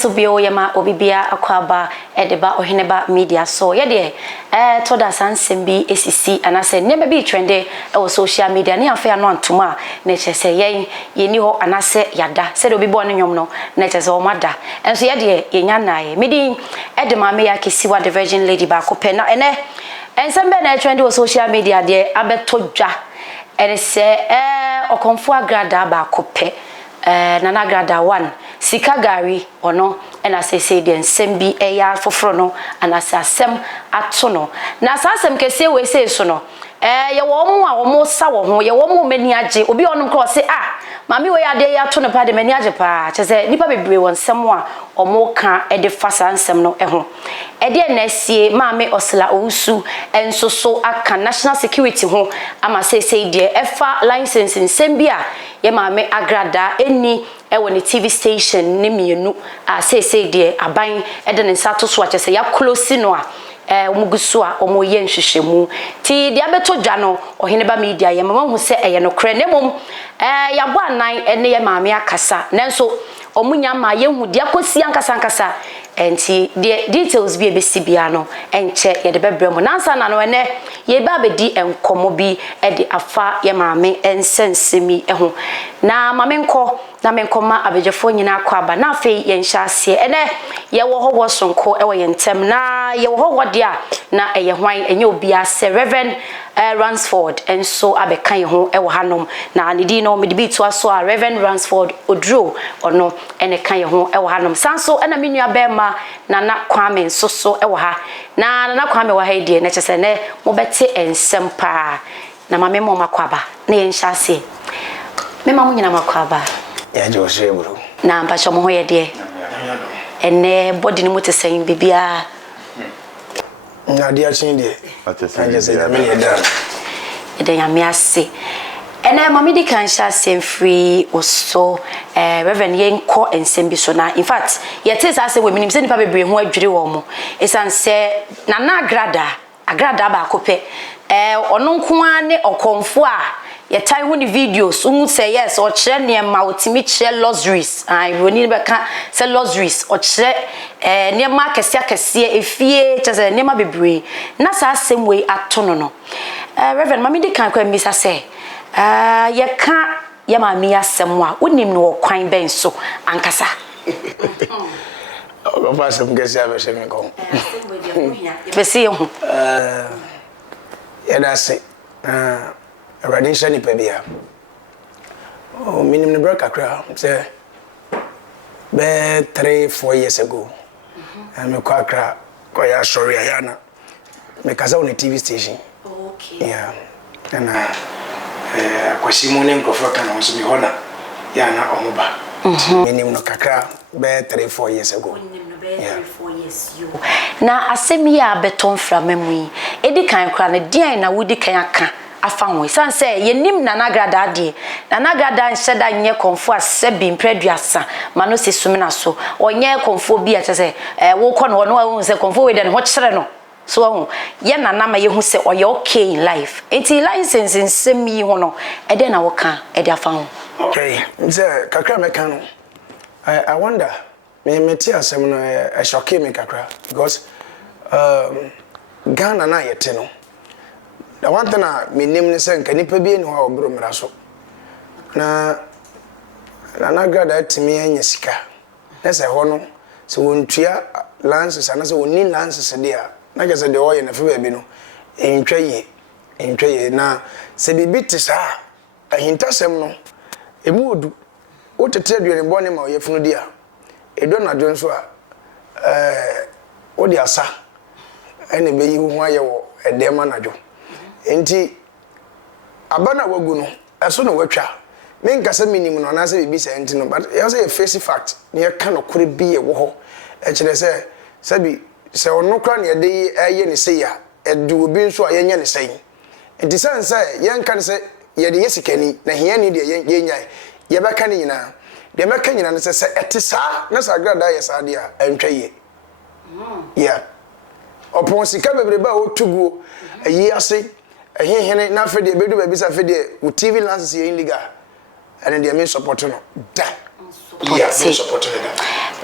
so bio yema obibia akwaba edeba oheneba media so ye de to da sansem bi esisi anase neba bi trende e social media ne afa no antuma na chese ye ni ho anase yada se de obibo no nwom no na chese o mada enso ye de ye nya nae medi edema me ya kesiwa the virgin lady ba ko pe na ene ensembe na trende o social media de abeto dwa ene se okonfo agrada ba ko pe nana grada 1 sika gari ono ena say de nsem bi eya foforo no anase asem ato no na asasem kese we say so no ye wo mu a wo mu sa wo ho ye wo mu mani age obi onum ko say mami we ade ya to no pa de mani age pa che nipa bebre won nsem a omo ka e de fasa nsem no ho e de na sie mami osla owusu enso so aka national security ho ama say de efa license nsem bi a ye mami agrada eni e woni TV station ne mienu say de aban e de nsato so a che say ya close no a omugusu a omoye nhwehwemu ti de abeto dwa no oheneba media ye mama hu se eye no kre nemom ya bo anan ene ye maame akasa nanso omunya ma ye hu de akosi ankasa enti de details bi ebesi bia no enche ye de bebre mo nansa na no ene ye ba bedi enkomo bi e de afa ye maame ensensemi ho na maame nko na menkoma abejefo nyina akwaba na afei ye nhyaase ene ye wo ho wosonko e wo ye ntem na ye wo ho wodia na eye hwan enye obia se Reverend Ransford enso abeka ye ho e wo hanom na ne di no me de bi to aso a Reverend Ransford odro ono ene kan ye ho e wo hanom sanso ena menua bema na Kwame nsoso e wo ha na Kwame wo ha die na chese ne mo bete ensem pa na mame mo makwaba na ye nhyaase me mamu nyina makwaba ya Jose bro na mpacho mo ho ye de ene body ni mutesen bibia na dia chin de atese na me ye da ede ya me ase ene mami di kan sha sem free oso Reverend yenko ensem bi so na in fact ye tese ase we minim se nipa bebre ho adwire wo mo esan se na agrada ba kope ono nko ane okonfo a ye tai hu ni videos unu say yes o kire ne ma otimi kire luxuries ironi be ka say luxuries o kire ne ma kese efie chese ne ma bebre na sa asem we atono no Reverend mami de kan kwa misa say ye ka ye ma mi asem a wonim no kwan ben so ankasa o ba asem kese abese me ko bese hu ya da se Radin shani pebia. Oh, minim ne braka kra say be 3-4 years ago. And me kwa kra ko ya sorry ayana. Me kaza on TV station. Okay. Yeah. And kwasi mo ne mkrofo kan on so mi hona ya na omoba. Minim no kakra be 3-4 years ago. Yeah. 3-4 years you. Na asemi ya beton fra memui. Edi kan kra ne dian na wudi kan aka. Afanwe san say yenim nana grada de nana grada nhyeda nye konfo asebi mpreduasa mano se sumina so onye konfo bi a chese wo kɔ no no se konfo we de ne ho kyere no so ho ye nana ma ye hu se oye okay in life enti license nsem yi ho no e de na wo ka e de afanwo okay nze kakra me kan no I wonder me ti asem no e shock me kakra because Ghana na yete no the one thing me name ne say nka nipa bi eni ho obro mra so na grada timi anya sika na say ho no so wontua lances ana say woni lances de a na je say de oye na fe ba bi no entwaye na se bibi ti sa ahintasem no emu odu o tete aduane bone ma oyefunu di a edo na dwo nso a o di asa ene be yi ho aye wo edema na dwo enti abana wagu no eso no watwa me nkasa minim no na se bibi se enti no but you say a face fact ne ya ka no kore bi e wo ho e kire se sabi se ono kra ne de aye ne se ya edu obi nso a yenya ne sen enti san se yen kan se ye de yesikani na hia ni de yenya ye beka ne nyina de meka nyina ne se etisa na sa grada ye sa de a entwaye yeah opon sika bebreba o tuguo ayi ase ehihene na fe de bedu ba bisa fe de TV lances ye illegal and de me support no da yeah me support no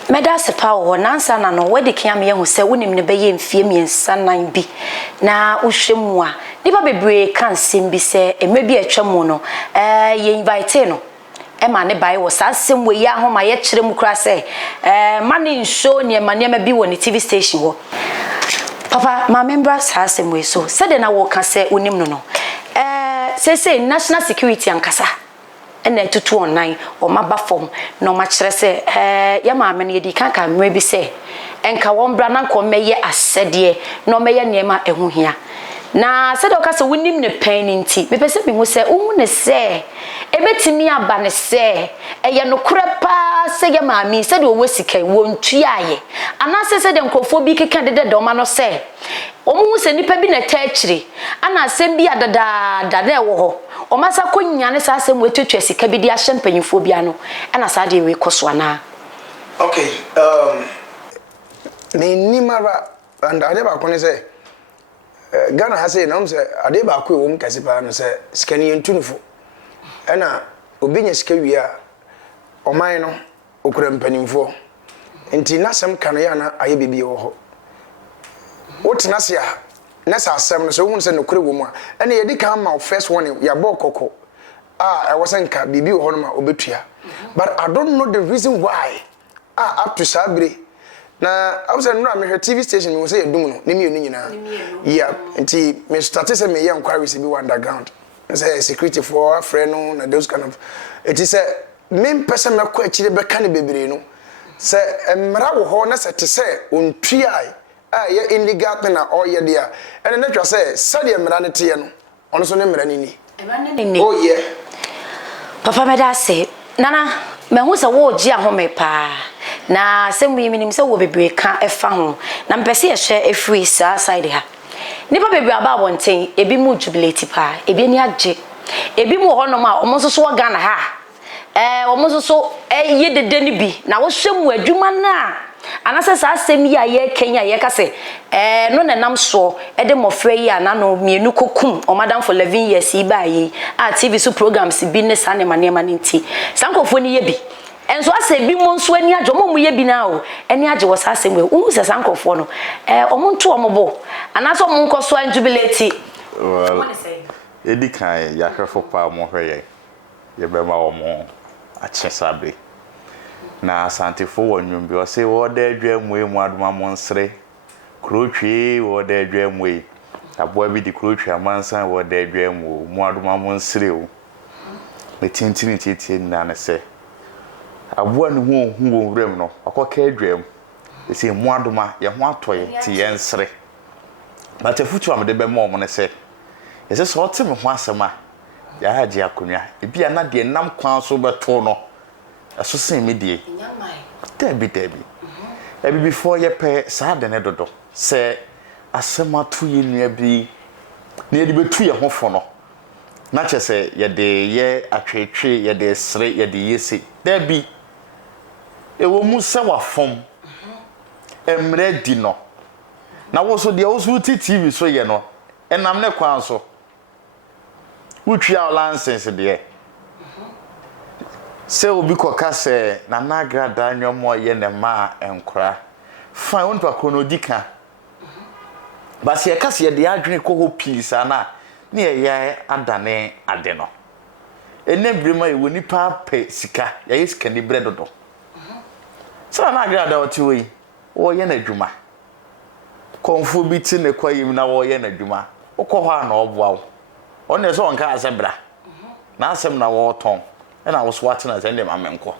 meda sepa wo nansa na no wedi kiam ye hu se wonim ne beye mfie miensa nan bi na wohwemu a nipa bebre kan sembi se emebi atwam no ye invite no ma ne bai wo sasem we ya homa ye kire mu kura se mani show ne ma bi wo ne TV station wo papa ma member sasem we so said na wo ka se onim no say national security ankasa ene tutu online o maba form no ma kire se ya ma me ne di kan ka mre bi se enka won bra na nko meye asede no meye niema ehu hia na said o ka se wonim ne pan nti me pese bi hu se uhu ne se ebetimi aba ne se eye no kura pa se ya ma mi said o wosika wontuaye anase se de nkrofo bi keka de ma no se omu se nipa bi na taachire ana asem bi adada da na ewo ho o masa konya ne sa asem wetwetwa sika bi di ahye mpanyimfo bia no ana sa de we koso ana okay ni mara and ade ba ko ne se Ghana has say na say ade ba ko wo mkase pa no se sika ni ntunufo ana obinya sika wi a oman no okura mpanyimfo enti nasem kan ya na aye bibi wo ho wotena se a na sa asem no so hu se no kure wo mu a ana ye di kan ma first one ya bo kokko I wasn't ka bibi wo ho no ma obetua but I don't know the reason why up to Sabri na I was no me TV station me say edum no ne me enu nyina yeah enti me started say me ye inquiries be underground say security for friend no na those kind of it is me person me kwa chire be kan bebre no say emra wo ho na say te say ontuai ye illegal na o ye dia ene na twa say sade emra ne te no ono so ne emra ne ni oh yeah papa me da say nana me hu se wo gi ahome pa na semu yiminim se wo bebre ka efa ho na mpese ye hwe efri sa side ha nipa bebre aba bonten ebi mu jubilate pa ebi ni age ebi mu ho no ma omonsoso wa Ghana ha omonsoso ye dede ni bi na wo hwemu adwuma na anase sa asem yi aye Kenya ye ka se no na nam so de mofre yi ana no mienu kokum o madam for 11 years yi ba yi TV so programs bi ne sa ne mane nti sankofo ni ye bi enso ase bi mo nso ani ajo mo ye bi na o ani aje wo sa asem we hu se sankofo no omo nto omo bo anase omo nkoso anjubilate edi kan ya hwefo pa mo hweye ye be ma omo achesabe na santifo wonwum bi o se wo da adwamwe mu adoma mo nsre krotwe wo da adwamwe aboa bi di krotwe amansan wo da adwamwe mu adoma mo nsre o me tintini titi na ne se aboa ne hu wrem no akoka adwam e se mu adoma ye ho atoye ti ye nsre na tefutu amde be mo mo ne se ye se so teme ho asema ya haje akonwa e bia na de nam kwan so beto no aso sen medie debi ebi before ye pe sa de ne dodo se asema to ye nua bi na ye de betu ye ho fo no na che se ye de ye atwetwe ye de sre ye de yesi debi ewo mu se wa fom emre di no na wo so de wo so TV so ye no enam ne kwan so wutwa license de se obi koka se na nagrada nyomo ye ne ma enkora fine won pa kono dika ba se ka se de adwene ko ho pisa na ne ye adane ade no enebrema ewo nipa pe sika ya yesika ni bread dodo so na nagrada oti we wo ye na adwuma konfu bi ti ne kwayim na wo ye na adwuma ukọ ha na oboa wo one so onka asebra na asem na wo ton na wo so atena ze ndem amenko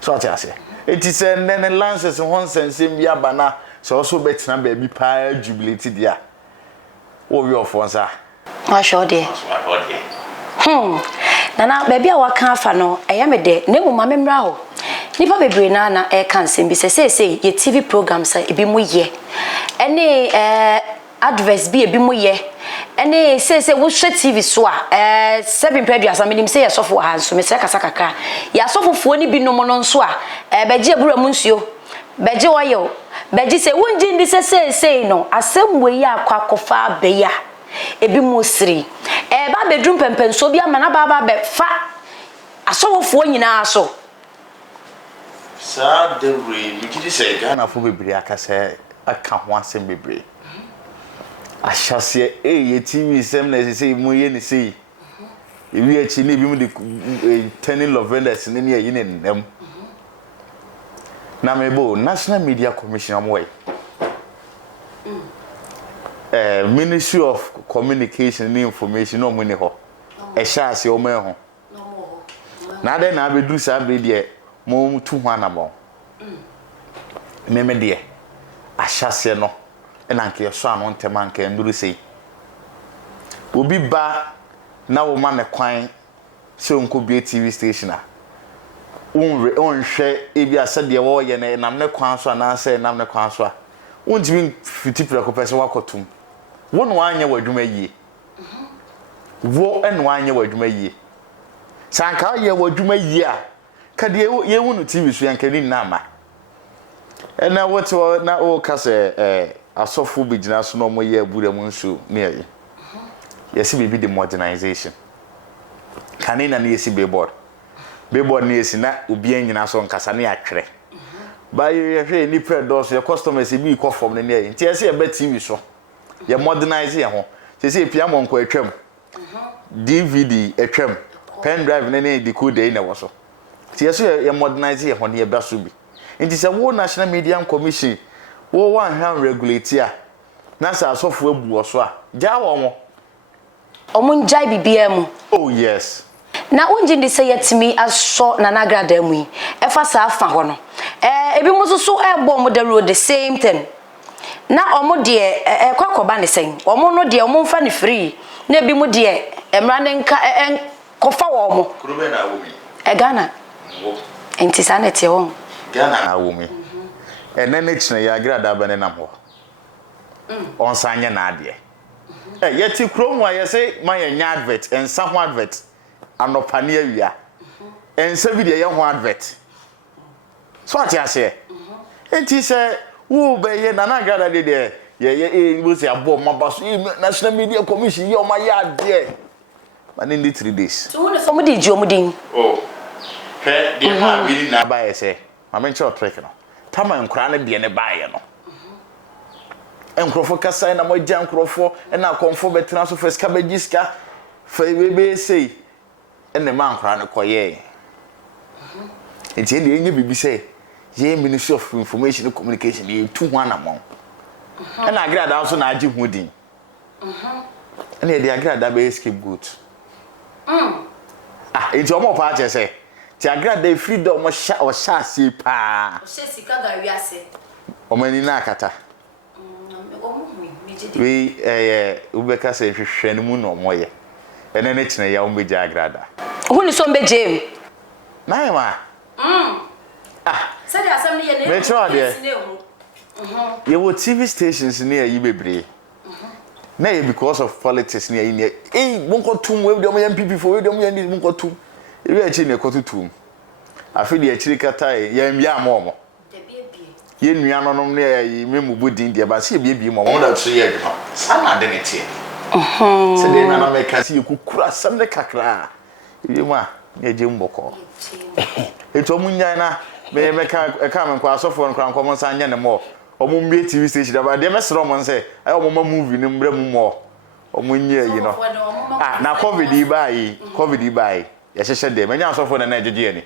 so ati ase eti se nene lances hon sensem bi aba na so so betina ba bi pa jubilate dia wo wi ofonsa wa sure de nana baby a waka afa no eyamede na mu mamemra ho nipa bebre na kan nsem bi se ye TV programs ebi mu ye ene adverts bi ebi mu ye ene se wo hwe TV so a 7 peduasa menim se ye sofo ha nso me se kasa kaka ya sofofo ni bi no mo no nso a beje abura mu nsuo beje woyo beje se wonji ndi se no asem we ya akwakofa be ya ebi mu siri ba bedrum pempenso bi amana ba be fa asofofo nyina so Sa de re mi kiti say Ghana fo bebre akase aka ho asem bebre. Ahyase ye TV sem na say mu ye ni say. Ewi achi na bi mu de turning Lovenders ne ne yi ne nem. Na mebo National Media Commission amwe. Ministry of Communication and Information no money ho. E sha ase o me ho. Na de na abedu sa be de mo tu ho anabo. Meme de ahyase no e na nke so ano ntema nke nduru sei. Obi ba na wo ma ne kwan se onko bi TV station a. On hwe ebi asade wo ye ne nam ne kwan so na se nam ne kwan so a. Wonjimi fiti preko pese wakotum. Won wanye wadwuma yie. Wo en wanye wadwuma yie. Sanka ye wadwuma yie a kade ye wonu TV so yankani nama. Ena woto na o kase asofo bigina so no mo ye abura mu nso ne ye. Yesi bibi the modernization. Kanina na yesi billboard. Billboard na yesi na obi anyina so nkasa ne atwere. Ba ye hwe ni predos your customers bi ko form ne ne nti ese ye be TV so ye modernize ye ho se pia monko atwam DVD atwam pen drive ne decoder na wo so ti ese ye modernize ye ho ne ye ba so bi nti se wo National Media Commission wo wan han regulate a na sa asofo abu wo so a ja wo mo omunjai bibia mu. Oh yes. Na unji ndi se yetimi aso na nagrada mu yi efa sa afa ho no ebi mususu ebo mo the road the same thing na omo de kwakoba ne sen omo no de omo mfa ne free na ebi mu de emra ne nka kofa wo mo kurube na wo mi Ghana enti sanete wo Ghana na wo mi enene chine ya agrada ba ne nam ho on sanye na ade yeti krom wa yese man ya nya advert ensa ho advert anopane awia ensa bi de ye ho advert so ati ase enti se wo be ye na agrada de ye wo se abo mabaso National Media Commission ye o ma ya ade man in 3 days so wona so mo di ji o mo din oh he de ma bi na ba ye se ma men cho trek no tama nkura ne de ne ba ye no enkrofo kasa na mo gya enkrofo na konfo betena so first cabagiska fa bebe sei ene ma nkura ne koye enti ene enye bibi sei ye Ministry of Information and Communication ye tu ho anamon na agrada also na agi hu din ene de agrada be scapegoat enti omo pa che sei ti agrada freedom o sha si pa o se sika ga wiase omani na akata we ubeka se hwehwenu mu no moye ene ne kine ya umbeja agrada huni so mbejem na ma said asem ne ye ne me try there ye wo TV stations ne yi bebre na ye because of politics ne yi ne monko tum we de mo MPP for we de mo yan monko tum e achi ne ko tutum afi de achi kata ye mbia mo ye nua no nom ne yi memu budin de ba se bie mo mo da so ye de no sana de ne tie se de na me ka si kukura sam ne kakra ye ma ye je mboko eto munya na me ka me kwa asofo nkran ko mo san nya ne mo omo mbie TV station da ba de me sro mo nse ay omo ma movie ne mbra mu mo omo nya yi no na covid bai ye hye de me nya asofo na ejeje ani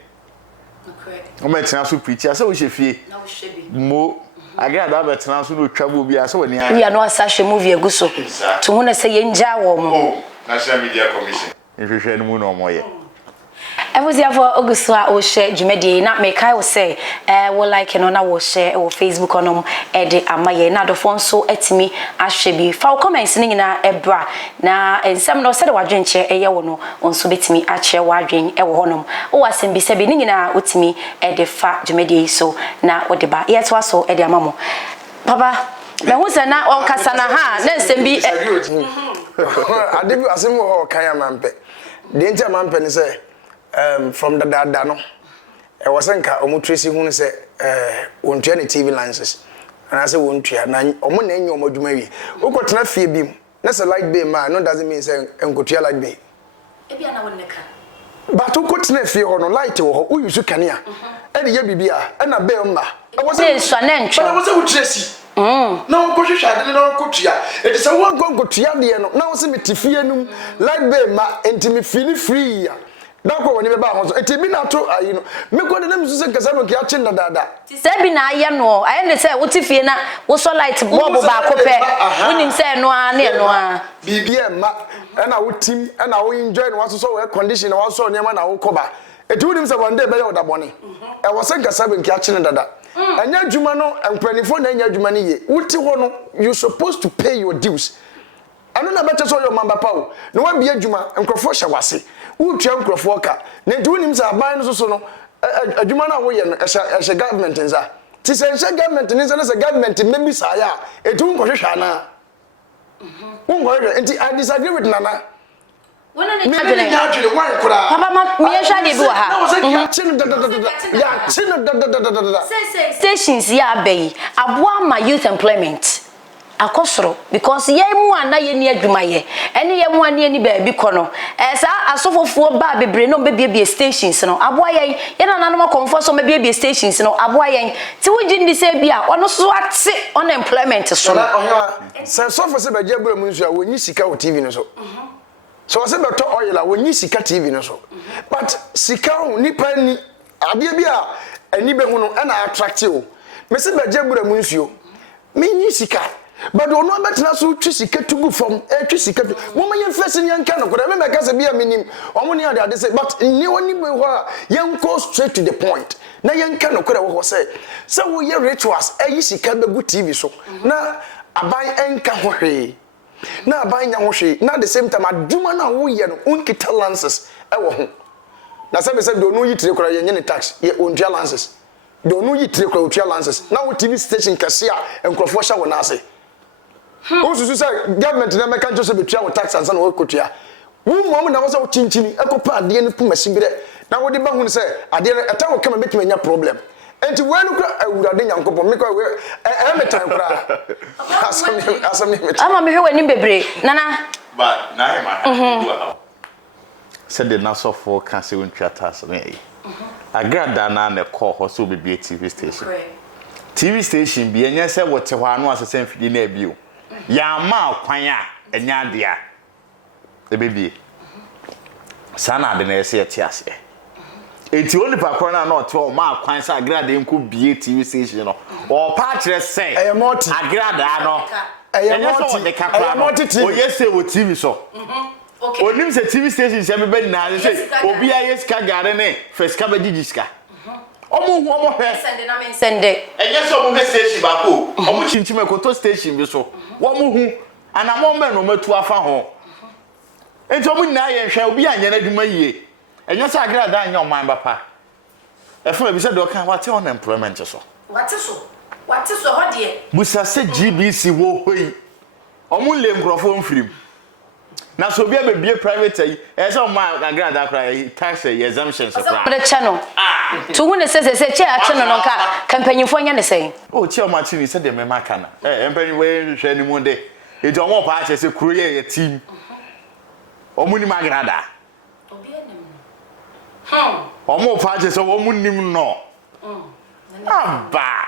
omo tina so preach ase wo hye na wo hye bi mo agrada ba tina so no twabo bi ase woni ya no asa hye movie eguso to hu na se ye nja wo mo National Media Commission hwehwe no mu no mo ye Ebuziafo oguso a o share dwumadi na me kai wo say wo like no na wo share wo Facebook onom de amaye na dofo nso atimi ahwe bi fa comments ni nyina ebra na ensem no se de wadwenche eye wo no nso betimi ache wadwen e wo honom wo asem bi se bi ni nyina otimi de fa dwumadi so na wo de ba ye to aso de amamo baba me hu se na on kasa na ha na ensem bi adebi asem wo kan ya mampe de ntia mampe ni se from the dada no was nka omutresi hu se wontua ne TV lenses and I say wontua na omo na enyo omadwuma wi ukotena fie bim na se light bay ma no doesn't mean say enkotua light bay e bia na wonneka but ukotena fie ho no light wo ho uyusu kanea ene ye bibia ena be mma e wo se so na ntwe na wo se wo tresi na wo ko hwehwa ade na wo ko tua e se wo ko tua de no na wo se metifie num like be ma enti me feel free ya da ko woni be ba ho so enti bi na to ayi no me ko de na msu se kasa no ki ache ndada se bi na aye no aye ne se wo tifie na wo so light bulb ba ko pe wonim se no a na no a bibia ma ena wo tim ena wo enjoy no waso so we condition na waso nyama na wo koba eti wonim se one day be wo da bone e wo se kasa be ki ache ndada anya adwuma no empranifo na anya adwuma ne ye wuti ho no you supposed to pay your dues ano na bete so your mamba pawo no wa bia adwuma enkrofo hye wase wutua enkrofo ka na nti wonim se aban no so no adwuma na wo ye no ehye government nza ti se ehye government nza na se government maybe sa ya eti wo nkohwehwa na wo nti I disagree with Nana wona ne tadwene wan kura papa ma me hwa de bi wa ha ya chino da stations ya abai aboa ma youth employment akosoro because ye mu ana ye ni adwuma ye ene ye mu ana ni ba bi kono sa asofofo ba bebre no be bie stations no aboa ye na nanom konfo so me bie stations no aboa ye ti wuji ndi se bia ono so ate unemployment so no se sofo se be jebra mu nsu a wonyi sika o TV no so so se beto oil a wonyi sika TV no so but sika ho nipa ni ade bia ani be hu no na attractive me se be jebra mu nsu me nyi sika but ono betena so twi sika tugu from twi sika wo ma yen face nyan kan ko me meka se bia minim omo ni ade say but ni woni me ho a yen go straight to the point na yen kan ko da wo say wo ye rituals yi sika begu TV so na aban enka ho hwe na aban nya ho hwe na the same time aduma na wo ye no unkita lances e wo ho na se be se do no yi tire kora yen ne tax ye ontua lances do no yi tire kora otua lances na wo TV station kase a enkrofo hya wo na ase Osusu say government na meka njo se betua wo tax ansa na wo kotua. Wo mom na wo se wo chinchini ekopa ade ne puma sibire na wo de ba hu se ade eta wo kama betuma nya problem. Enti we no kra awurade nyankopon me ko we e metan kra. Asam ni metan. Ama me hwe wani bebre nana but na he ma said the nasofo can say won twata so me agrada na na call ho so be TV station. TV station bi enye se wote ho anu asese mfidi na bio. Ya ma kwan a enya de a ebebie sana de na ese yeti ase enti oni pakro na no to ma kwan sa agrada enko bie TV station no o pa kire se agrada no multi o yese wo TV so okay onim se TV station se be na se obi a yeska gare ne feska be gigiska omo hwe sende na men sende enye so omo station ba ko omo chinchime koto station bi so wo mo hu anamo me no matu afa ho enti omo nyina ye hwe obi anya na adwuma yie enye so agrada anya oman bapa efo bi se do kan wate unemployment so wate so ho de busa se GBC wo hoi omo le mkrofo mfirim na so bia bebie private yi e so ma agrada kra tax exemption so kra the channel to who say che a channel no ka campaign nya ne say o che o ma chi ni se de me maka na empanyi we hwe ni mu de e do mo pa che se kuro ye team o mu ni agrada obi enim o mo pa che so o mu nim no aba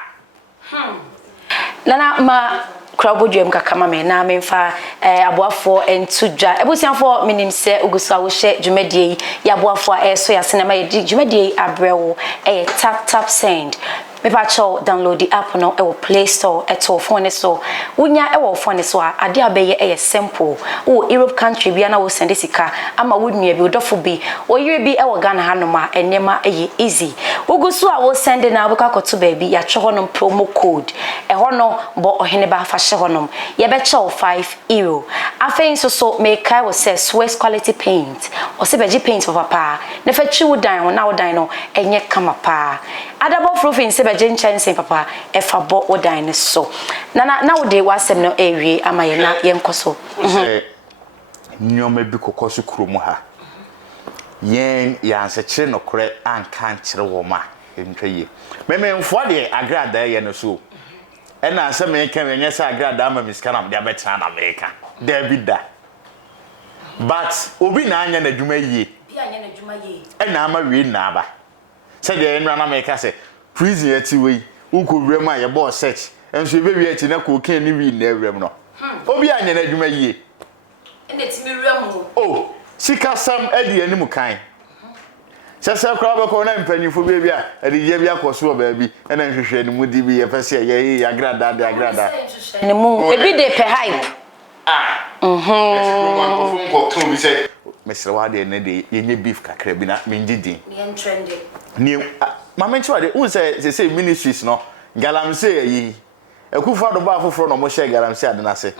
nana ma krabodwem kakama me na memfa aboafo entudwa ebusiafo minim se ogusa wo hye dwumadie ya aboafo so ya sinema ye dwumadie abrewo tap send me pa cho download the app no e wo Play Store e to phone so wonya e wo phone so a ade abeye simple wo Europe country bia na wo send sika ama wo nua bi odofo bi wo yire bi e wo Ghana hanoma enema easy ogusu a wo send na wo kakoto ba bi ya cho no promo code e hono bo ohene ba fa hye honom ye be cho €5 afein so me kai wo say Swiss quality paint o se beji paint for papa na fa chi wo dan wo na wo dan no enye kama pa adabo frofin se beji nchanse papa e fa bo wo dan ne so na wo de wasem no ewie ama ye na ye nkoso nyoma bi kokoso kromu ha yen ya nse kire no kore anka nkire wo ma ntwaye mememfo de agrada ye no so ena ase me kan enye se agrada ama miska na de abetena na America Davida but obi na anya na dwuma yie bi anya na dwuma yie ena ama wie na aba Said the enra na make say prison eti we uko wrem a ye boss search enso be wi eti na cocaine ni wi na wrem no obi anya na adwuma yie ene ti mi wrem oh sika sam edi anim kan sese kra be ko na mpanyifo be bia edi je bia koso ba bi ena nhwehwe ni mudi bi ye pese ye agrada de agrada ne mu ebi de pe hype ko ko bi say mesre wa de ne de ye beef kakra bi na menjidi ne trending ni mama nchi wa de un say ministries no galamse yi ekufa do ba foforo no mo share galamse ade na se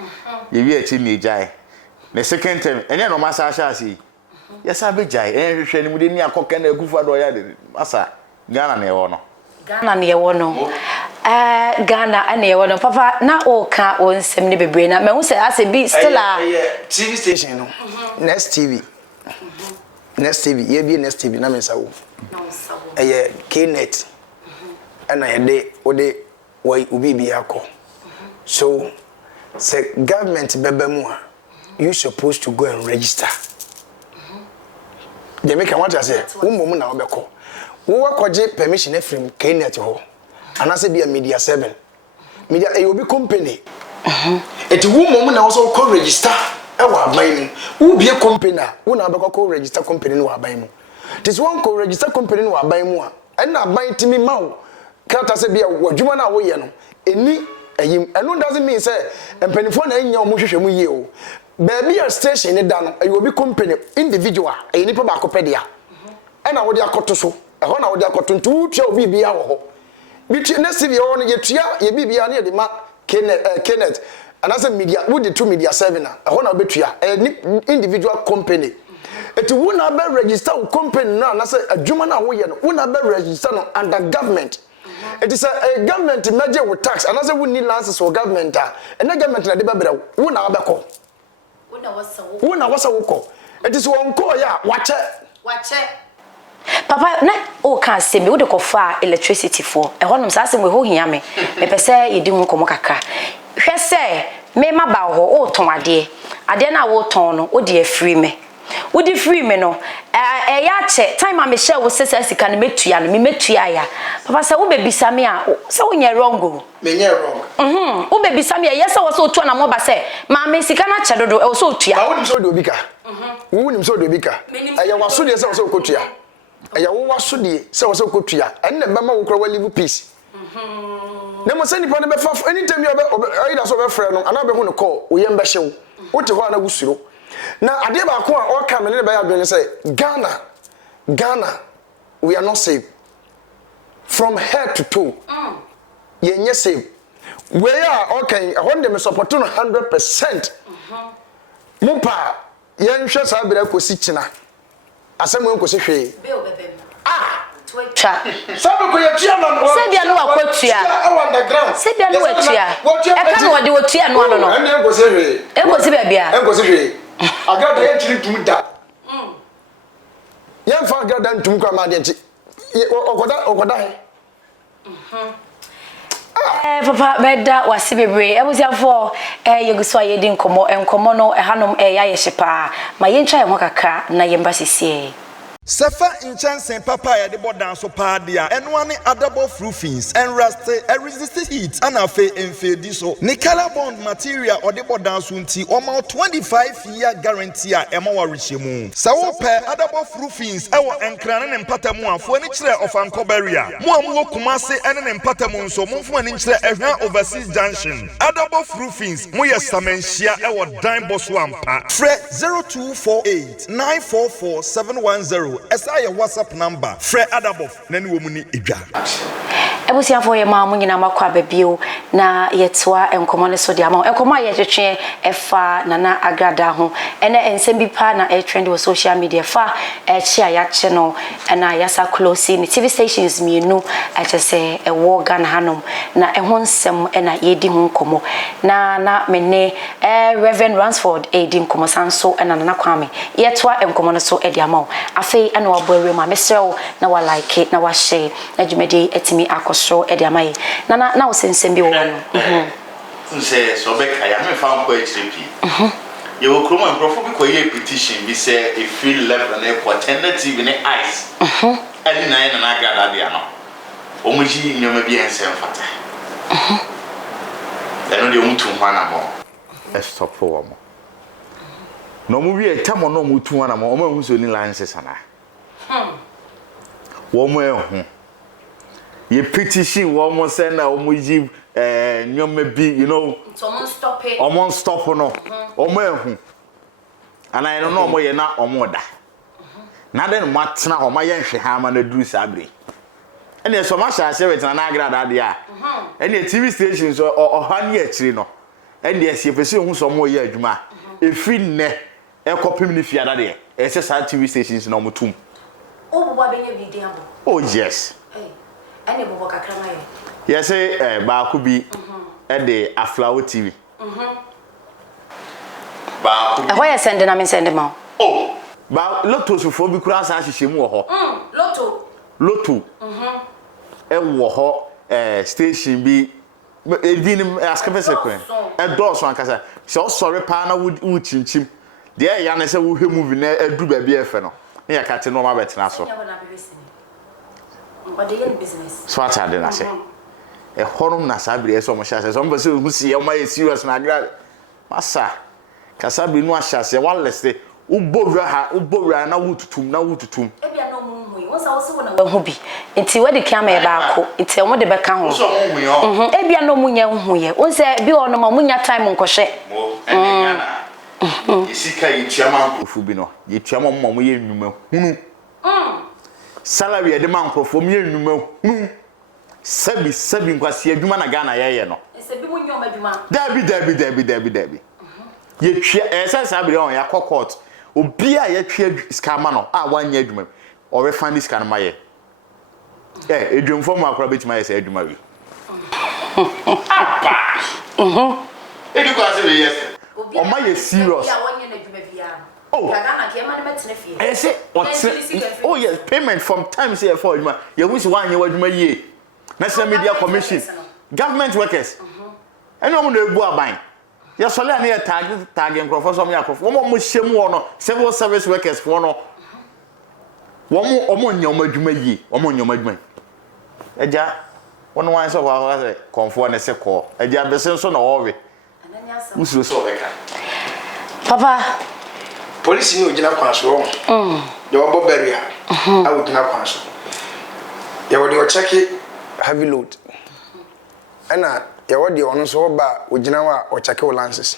ye wi achi ni ejai the second time enya no masa ashasi yes abejai hwehwe ni mude ni akoka na ekufa do ya de masa Ghana na ewo no Ghana ana ewo no papa na o ka o nsem ne bebre na me hu say ase bi still a TV station no Next TV Next TV ye bi Next TV na me sawo Knet ana ye de o de wai ubi bi akọ so say government beba mu a you supposed to go and register they make want to say umom na obekọ wo wakoje permission from Knet ho anase bia media 7 media e obi company eti umom na also ko register e wa aban mu wo bie company a wo na obekọ ko register company no wa aban mu this one ko register company no wa aban mu a en na aban timi mawo kata se bia wadwuma na wo ye no eni ayim eno doesn't mean say empanifo na enya omo hwehwemu yie o baby a station ne da no ayi obi company individual ayi nipa ba kopedia ena wo de akoto so eho na wo de akoto ntu twa obi bia wo ho bitu na CV wo no yetua ye bibia na ye de ma Kenneth anase media wo de to media 7 na eho na obetua individual company eti wo na be register wo company na anase adwuma na wo ye no wo na be register no under government. It is a government measure with tax and as a need license for government and the government na de bebere wo na abeko wo na wasa wo it is one call ya wache papa na o kan se me wo de kofa electricity for e honum sa se we ho hia me pese yedi hu komo kakra hwe se me ma ba ho o ton ade na wo ton no o de free me wo di free me no ya che time ma me share wo sesa sika no metua no me metua ya papa say wo bebisa me a say wo nye wrong go me nye wrong wo bebisa me yes wo so otua na mo ba say ma me sika na che dodo wo so otua ba wo nim so de obika wo nim so de obika aya waso de say wo so kotua aya wo waso de say wo so kotua en na bema wo kro wa live peace na mo say nipa na be fa anytime you ayi da so be frɛ no ana be hu no call wo yem be hyew wo te ho ana gusuro na ade ba ko a o ka me ne be ya do ne say Ghana we are not safe from head to toe yenye safe we are okay honde me support no 100% mupa yenhwe sa bere kosi kina asem enkosi hwe cha sabe ko yetua no sebia no akwatua underground sebia no watua e ka no de watua no ano no enkosi hwe enkosi bebia enkosi hwe agada yentiri tum da yemfa agada ntum kwa ma de nti okoda he papa beda wase bebre ebusiafo yeguso ayedi nkomo no hanom ya yehyepa ma yentwa ye ho kakra na yemba sesie Sefa inchansen papa ya de bodan so padia enwane adabo roofings and rusty resist heat and afe enfedi so ni color bond material or de bodan so nti oma 25-year guarantee a ema wa rechemu sa wo pe adabo roofings e wo enkrane ne mpatamu afo ani kire of ankoberia mo amu Kumase ene ne mpatamu nso momfo ani kire ehwan overseas junction adabo roofings mo ye samenhia e wo dan boso ampa fre 0248 944 710 esa ye WhatsApp number Fred Adabof na ni wo mu ni edwa ebusiafo ye ma munyina makwa babio na yetwa enkomo ne so de ama enkomo ye twetwe efa nana agrada ho ene ensem bi pa na e trend wo social media fa chia ya che no na yasa close ni TV stations mienu a che se e wo Ghana hanom na ho nsem na yedi ho nkomo na menne Reverend Ransford edi nkomo sanso na nana kwame yetwa enkomo ne so e de ama afi ana wabwe ma mesrew na wa like na wa share na jumedi etimi akosro e de amaye na wo sensem bi wo no nse so be kaya me fa nko HTP ye wo kroma nkrofo bi ko ye petition bi say e feel level na e tender TV ne ice ani na ye na agrada dia no omuji nyoma bi ensem fata eno de omutu hwana mo stop for mo no mu wi etamo no mutu hwana mo o ma hu so ni lances ana wo mo ehu ye petition wo mo say na omuji nyoma bi you know someone stop it omo stop no o mo ehu ana eno no mo ye na omo da na den matena ho ma ye nhwe ha ma na duru sabre ene so ma sha se wetina na agrada de a ene TV station so oha ne akiri no ene ese pese hu so mo ye adwuma efi ne ekopim ni fiada de ese sa TV stations no mutum obuwa benye bi dia bo oh yes ene bobo kakra ma ye yes ba ku bi de Aflawo TV ba ku ho ye send na me send ma oh ba loto sufo bi kura sa hihye mu ho loto wo ho station bi edin askapese kwen doso ankasa so sorry pa na wo chinchim de ya na se wo hwe movie na adu ba bi efe no na ya kate no ma betena so so ata de na se horum na sabire so mo hyase so mo se hu si e ma ye serious na agra masa kasabi no ahyase walese ubowra na wututum ebia no mu hu won sa wo se wona hu bi nti we de kan me ba ko nti wo de be kan ho ebia no mu nya hu ye won se bi ono ma mu nya time nkohwe isika yitiama nkofu bi no yitiama mo ye nnuma hunu salary de man nkrofo mo ye nnuma hunu sabi nkwasi adwuma na Ghana ye no se bi mu nya o adwuma dabi ye twa esa sabire on ya court obi a ye twa scam no a wanya adwuma o we fan this can maye edwumfo mu akora betima ye se adwuma wi edu kwa se yes o ma ye serious ya wanya na adwuma bia oh Ghana ke ma ne metene fie oh yes payment from time say for adwuma ye wish wanya adwuma ye National Media Commission government workers eno mo na ebu aban ya sole na tag nkrofo so mo yakofo mo hyem wo no civil service workers for no wo nyoma adwuma yi wo nyoma adwuma eja wono wan so kwa se konfo na se ko eja bese so na wo we musuro so beka papa police ni ogina kwanso de wo boberia a ogina kwanso ya wo de o check heavy load ana ya wodi ono so ba ogina wa o check o lances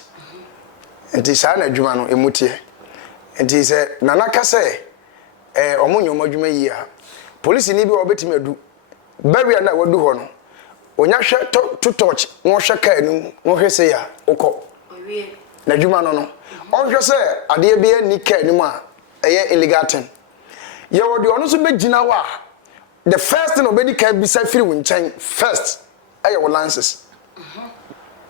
enti sa na adwuma no emutie enti se nana ka se omonyo madwuma yi a police ni bi obetime adu barrier na wadu ho no onya hwe to touch no hwe ka anu no hwe se ya ukọ na adwuma no onhwe se ade bia ni ka anu a eye illegal thing ya wodi ono so begina wa the first thing obedi ka bi sa firi won first eye wo lances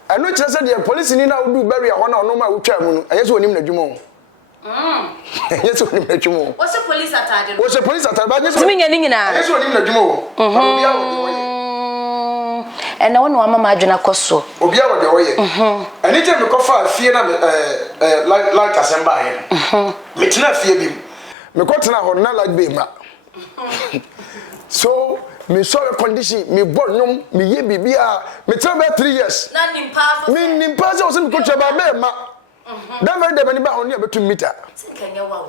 anu kire se the police ni na odu barrier ho na ono ma wotwa mu no eye so onim na adwuma o yes onim na adwuma o what's the police attire what's the police attire ba yes timi nya ni nyina yes onim na adwuma o obi a wo de ena wonu amama adwena koso obi a wo de wo ye ani je me kofa fie na like asemba ye me tena fie bi me ko tena ho na like be ma so me saw the condition me born me ye bibia me tell me 3 years na nimpa me nimpa so me ko chaba be ma that very day me ba on ya betu meter kenya wa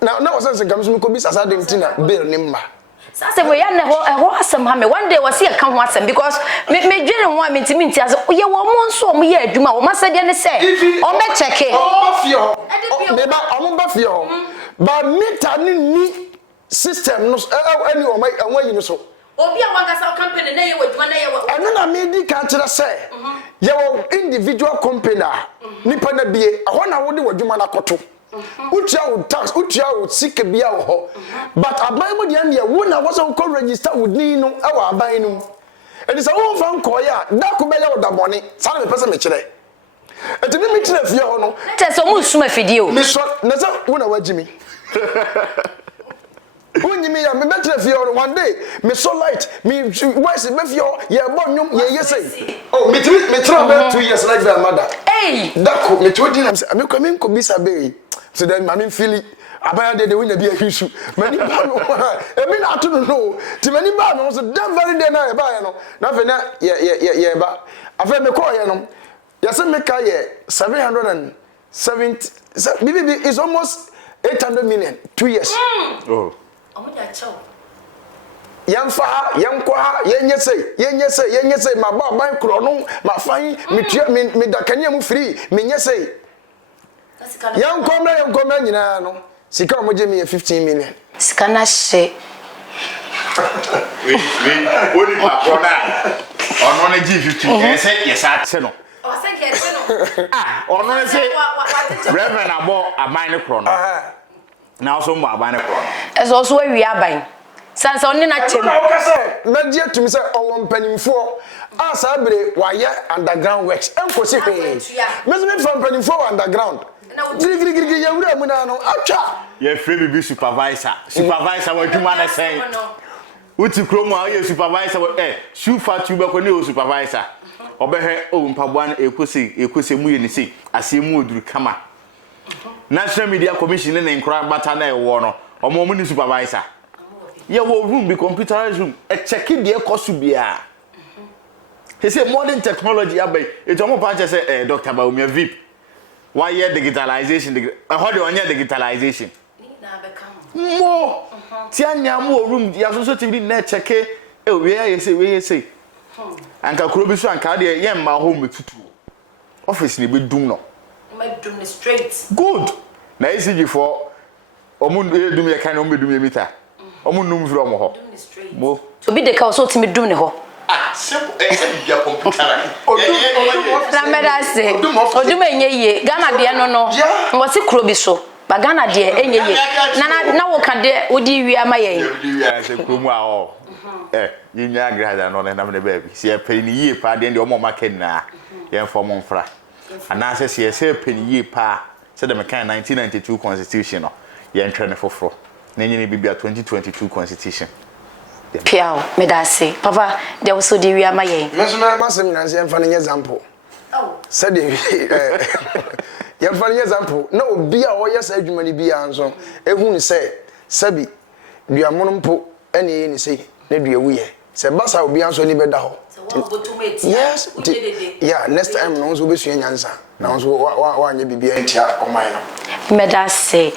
na was sense gam so me ko bi sasa de ntina bill ni ma sasa we ya na ho asem ha me one day was here kan ho asem because me dwene ho me ntimi nti ase ye wo mo nso mo ye adwuma wo masade ne se o be check e o ba fie ho me ba o ba fie ho ba meter ni system no any o mai anwa yi no so obi a wangasa company na ye wadwuma na ye wa eno na me di ka kire se ye wo individual company nipa na bie aho na wo de wadwuma na koto utia wo tax utia wo sika bia wo ho but aban mo de na wo na wo so ko register wo ni no e wa aban no edi se wo fa nko ya da ko be ya wo da boni sa na me pese me kire eti mi tire fie ho no te so mu suma fidie o me so na se wo na wagimi Unyimi ya me betre fie one day me so light me voice me fie ye bo nwum ye yesei oh me try about 2 years like that mother hey that ko me todi na me ko bisa be so then mami feel abaya de we na bi ahisu mani ba no ebi na ato no ti mani ba no so that very day na e ba ye no na fe na ye ba afa me call ye no ye se me ka ye 770 bibi is almost 800 million 2 years oh omunya chaw yamfa yankwa yenye sei ma ba ban kro no ma fan me da kania mu free me nye sei yankwa nyina no sika mo je me 15 million sika na hye we only patrona ono na ji 15 say yes ate no o say ke ate no ono na say reverend abo aban ne kro no na so mo aban ne kro no eso so awi aban sansa oni na chem o say na je tumi say owo mpanimfo asa bere wa ye underground works enkosi pe me from mpanimfo underground giri ya wura mu na no atwa ye free bibi supervisor wa dwuma na sen uti kromo ye supervisor shufa tuba ko ne o supervisor obehe o mpaboa na ekosi mu ye ni sei asemu oduru kama National Media Commission ne nkura bata na ewo no omo mu ni supervisor ye wo room bi computerized room e check the cost bia he say modern technology abai e to mo pa che say Dr. Baumia VIP why ye digitalization how do onye digitalization na become mo ti anya mo room ya so TV na check we ye say anka kuro bi so anka de ye mma home betutu office ni be dum no my dum straight good na ECG for omun dum ye kan omun dum ye meter omun num fro mo ho mo obi de ka so timi dum ne ho simple ya computer na meda say odum enye ye Ghana de no no wo se kuro bi so ba Ghana de enye ye na wo ka de odi wi ama ye ya se kromu a o yinya agrada no na me baby se e peni ye pa de omo market na ye inform mfra ana se peni ye pa se de me kan 1992 constitution no ye ntwe ne foforo na nyini bibia 2022 constitution piao medase papa de wo so de wi ama ye me so na basem na se mfa ne example said ye mfa ne example na obi a wo yesa adwuma ni bia nso ehu ni se sabi duamono mpo ene ye ni sei na dua wuye se basa obi anso ni beda ho yes yeah next time no so be sua nyansa na so wa anya bibia ntia oman no medase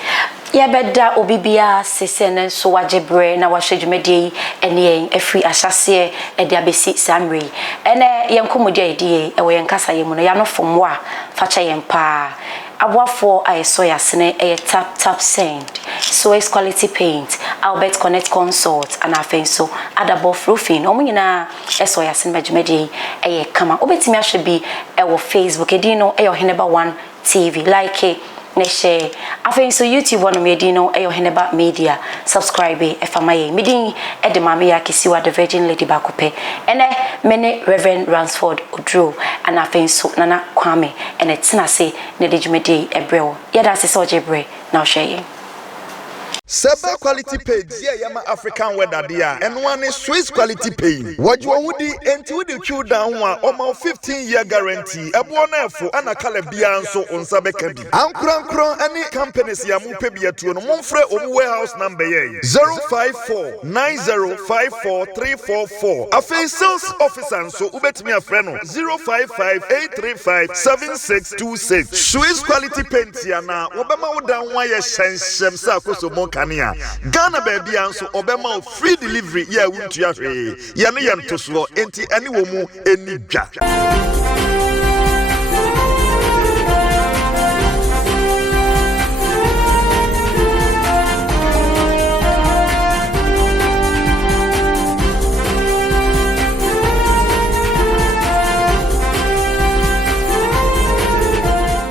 ya beda obibia sesene so wajebre na wahwedwumedie ene afri ahyase e de abesi samri ene yenkomodi idie e wo yenkasa yemu no ya no fomwa facha yempa aboafo ayeso yasene e tap send so quality paint Albert Connect Consult and afenso adabo roofing omunyina eso yasene badwumedie e kama obetimi ahwe bi e wo Facebook edino e yo heneba 1 TV like ne share afenso YouTube one medino e yo heneba media subscribe e famaye midin e de mame ya kisiwa the Virgin Lady Bakope ene mene Reverend Ransford Odro and afenso nana Kwame ene tina se ne dejumedi ebrewo yeda se sojebre na share Seba quality paint yama African weather dia and one is Swiss quality paint. What you would enti with the chew down one almost 15-year guarantee. A bonafo and a calabian so on Sabekadi. Ankran any companies yamu pebia to no monfre or warehouse number 054 9054 344. A face sales officer and so ubet me a friend 055 835 7626. Swiss quality paint yana Obama down wire shem so monka Ghana baby anso obema free delivery ya wuntu ya hwe ya ne yantoso enti ani wo mu eni dwa